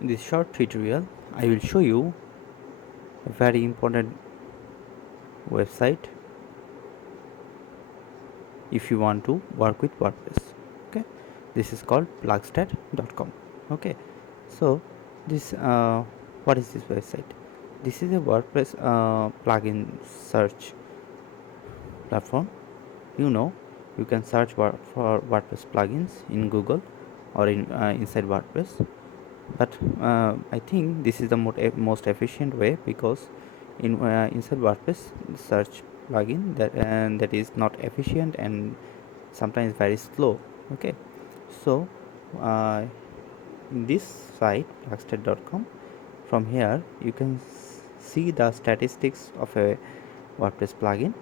In this short tutorial, I will show you a very important website if you want to work with WordPress. Okay, this is called PlugStat.com. Okay, so this what is this website? This is a WordPress plugin search platform. You know, you can search for WordPress plugins in Google or inside WordPress, but I think this is the most efficient way, because inside WordPress search plugin that is not efficient and sometimes very slow. Okay, so uh, in this site PlugStat.com, from here you can see the statistics of a WordPress plugin.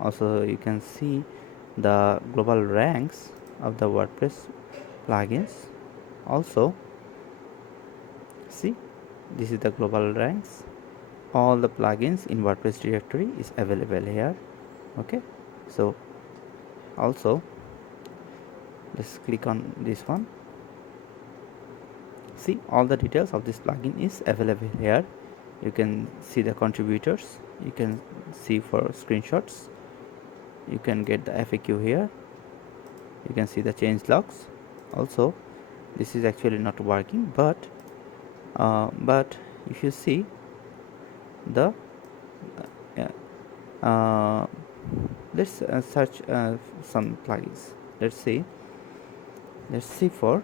Also, you can see the global ranks of the WordPress plugins. Also, see, this is the global ranks. All the plugins in WordPress directory is available here. Okay, so also let's click on this one. See, all the details of this plugin is available here. You can see the contributors, you can see for screenshots, you can get the FAQ here, you can see the change logs. Also, this is actually not working, but if you see the uh, let's search some plugins. Let's see for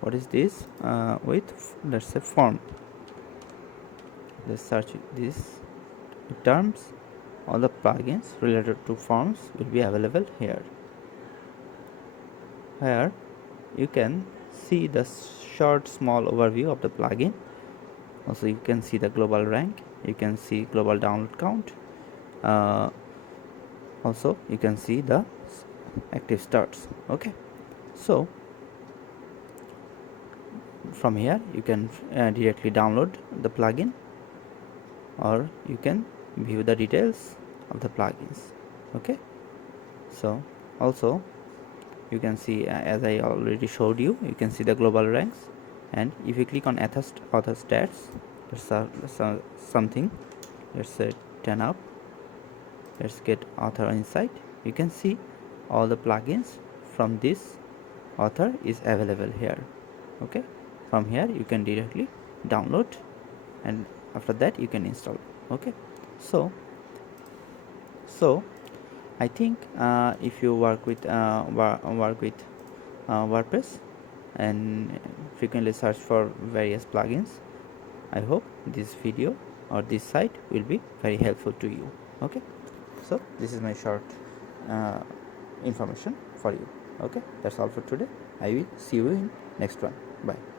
what is this with, let's say, form. Let's search this terms. All the plugins related to forms will be available here. Here you can see the short small overview of the plugin. Also, you can see the global rank, you can see global download count. Also, you can see the active starts. Okay, so from here you can directly download the plugin, or you can view the details of the plugins. Okay, so also you can see, as I already showed you, you can see the global ranks. And if you click on author stats, there's something, let's say 10 up. Let's get author insight. You can see all the plugins from this author is available here. Okay, from here you can directly download, and after that you can install. Okay, so I think if you work with WordPress and frequently search for various plugins, I hope this video or this site will be very helpful to you. Okay, so this is my short uh, information for you. Okay, that's all for today. I will see you in next one. Bye.